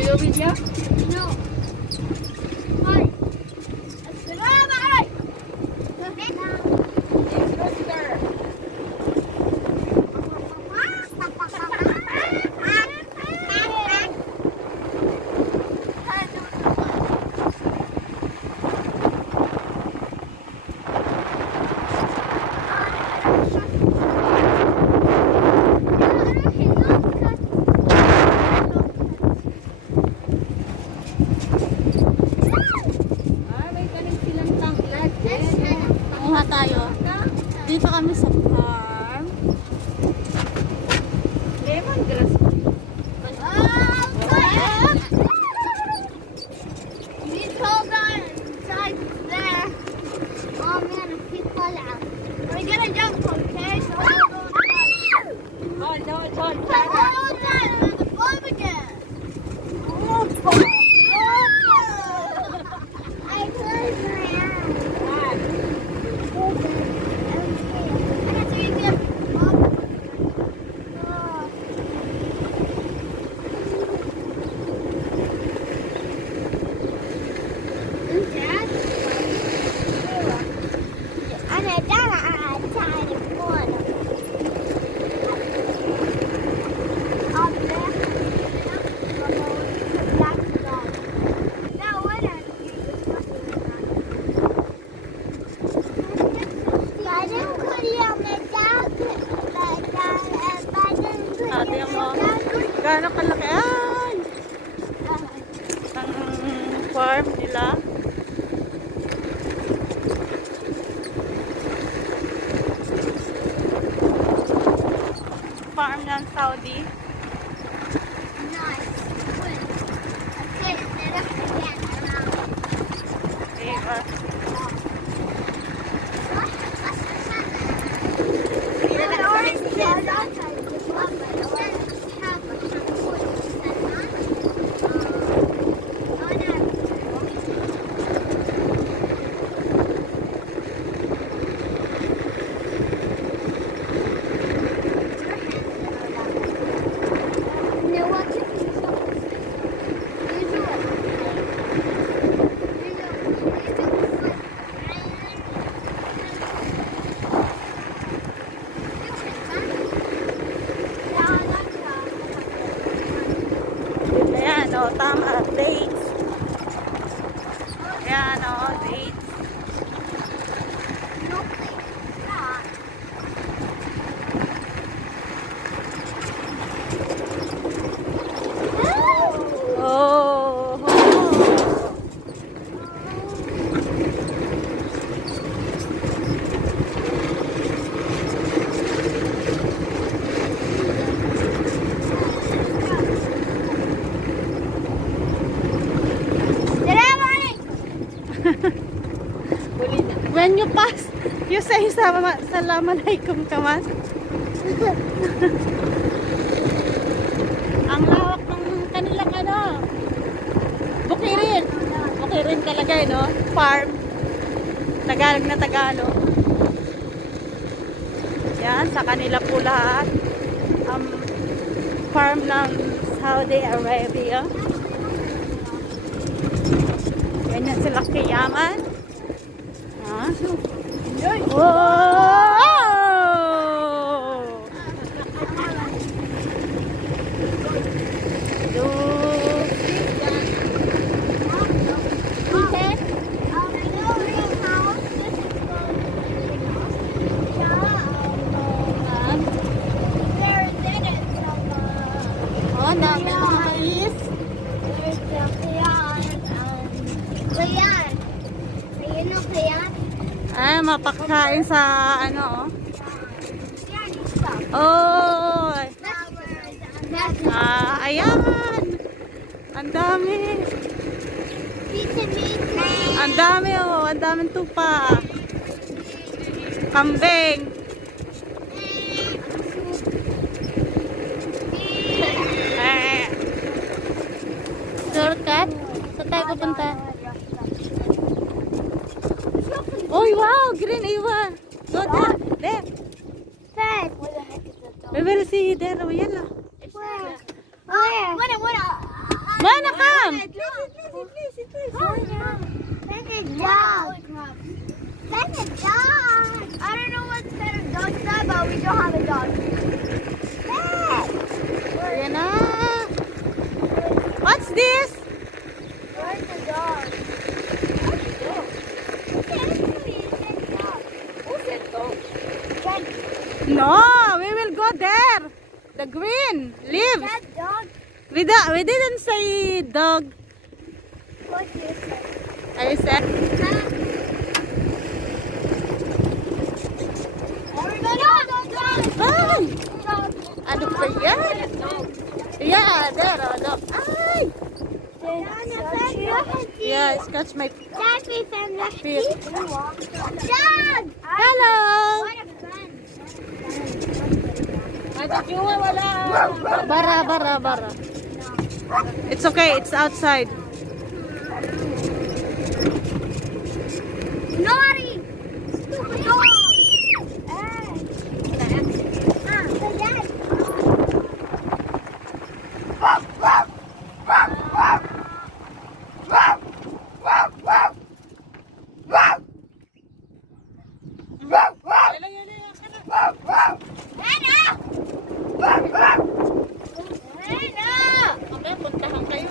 Video video? No. Hi. Assalamu alaikum. May galing silang tanglad. Kuha tayo. Dito kami sa farm. Lemongrass. We're gonna jump, okay? So I'll go inside. Oh, no, it's on Oh, camera. no, the bomb again. I closed my eyes. I got to get أنا دلع تعرفون Ate mo. Gano'ng kalaki? Ay! Ang farm nila. Farm ng Saudi. Diba? Ayan o, tama. Dates. Ayan o, dates. Oh! When you pass, you say Assalamualaikum kaman. Ang lawak ng kanilang ano. Bukirin. Bukirin talaga no? Farm. Tagalog na Tagalog. Yan, sa kanila po lahat. Farm ng Saudi Arabia. Ganyan sila kayaman. Ha? Wow! Oh, dami ng mais. Ah, mapaksain sa ano oh. Ah, ayan. Ang dami. Ang dami oh, ang daming tupa. Kambing. Shortcut? Saan tayo pupunta? Oh wow, green Iwa. Go there. There. Fred. We will see there. Yellow. Where? Where? Mana come. That's a dog. That's a dog. I don't know what kind of dog is that, but we don't have a dog. Hey! Ayan na. What's this? Where's the dog? Who's that dog? No, we will go there. The green leaves. That dog? We didn't say dog. What you say? I said. Everybody, dog! Ay! Ano ba yan? Yeah, there. Oh, dog. Ay! Yeah, scratch my Dad, we found the feet. dog! Hello! What a fun! Bara. It's okay, it's outside. Naughty! Stupid dog! Hey! Dad! Mamaya puntahan kayo.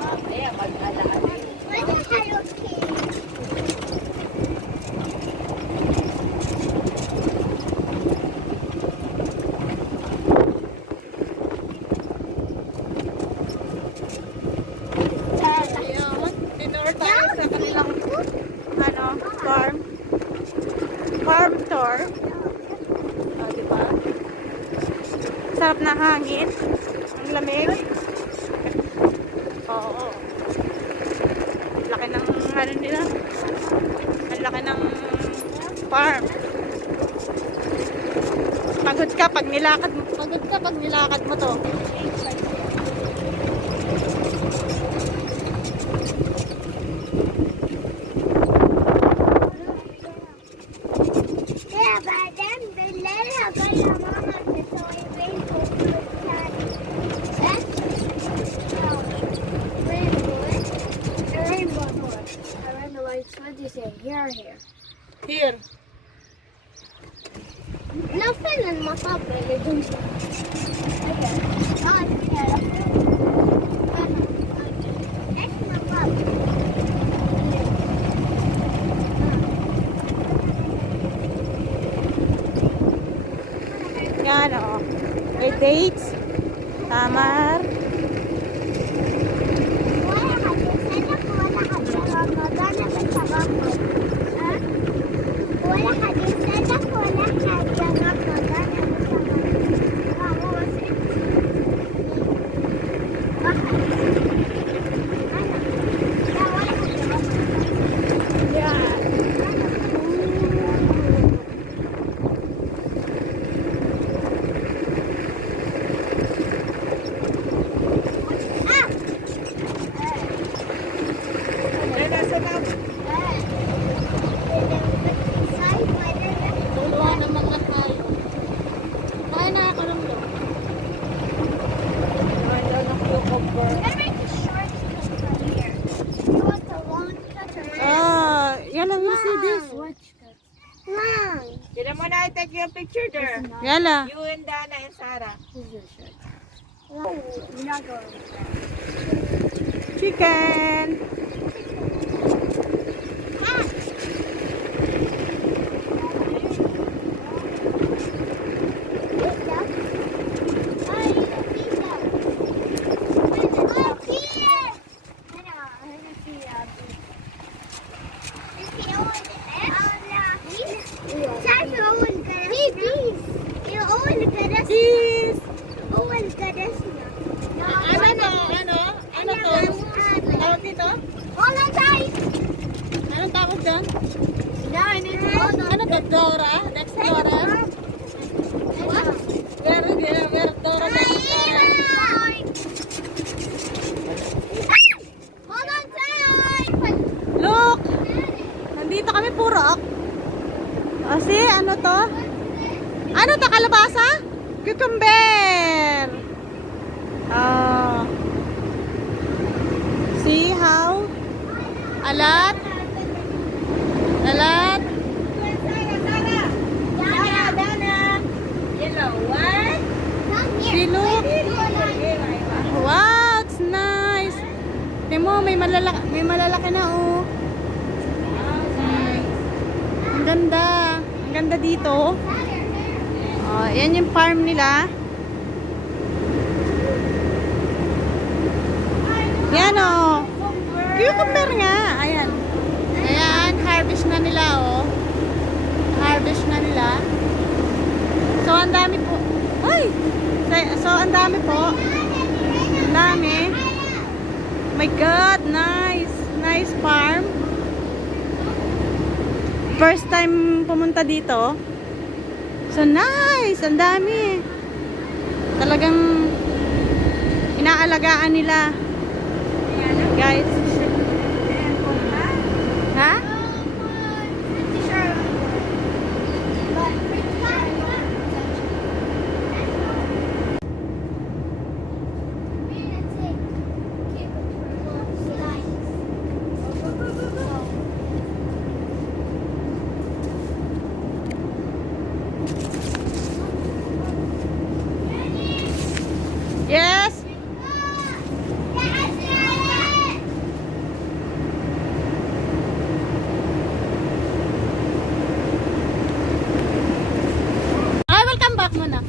Mamaya, mag-alaala. Where's the Hello Kitty? Dinner tayo sa kanilang farm. Farm tour. Diba? Sarap na hangin. Ang lamig. Oo. Laki ng nila. Ang laki ng farm. Pagod ka pag nilakad mo to. Yeah, but then they let her go your mama to so it rainbow food candy. A rainbow door. A rainbow lights. What do you say? Here or here? Here. No, فين المطب اللي جنبه. Okay. here. ايش المطب؟ Yan o. May dates. Tamar. ولا حد يسألك ولا حد رمضان بتغمض. ها؟ ولا حد يسألك ولا حد رمضان بتغمض. هو بس واحد. أنا. لا ولا حد رمضان. Yan. Tuluan naman na tayo. Kaya na ako lang doon. Yala, you see this? Sila mo na take your picture there. Yala. You and Dana and Sarah. Chicken. Cheese. Ano to? Tawag dito? Anong tawag dyan? Ano to? Dora? Next Dora? Where Dora next Dora? Look! Nandito kami purok. Kasi ano to? Ano to? Kalabasa? Cucumber! Oh. Alat? Alat? Sarah, Dana. Yellow, what? See, look. Wow, it's nice. Tingnan mo, may malalaki na, oh. Ang ganda. Ang ganda dito. Oh, yan yung farm nila. Yan, oh. Cucumber nga. Ayan. Ayan, harvest na nila, oh. Harvest na nila. So, ang dami po. Ay! So, ang dami po. Ang dami. My God, nice. Nice farm. First time pumunta dito. So, nice. Ang dami. Talagang inaalagaan nila. Guys. Ha? Yes. Ay, welcome back muna.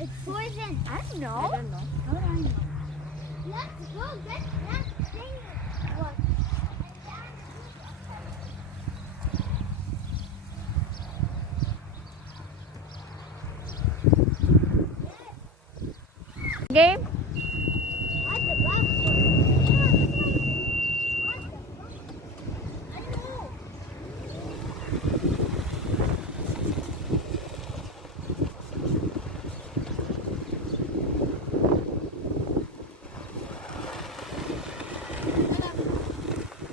It's poison. I don't know. I don't know. How would I know? Let's go get that thing. What? Game?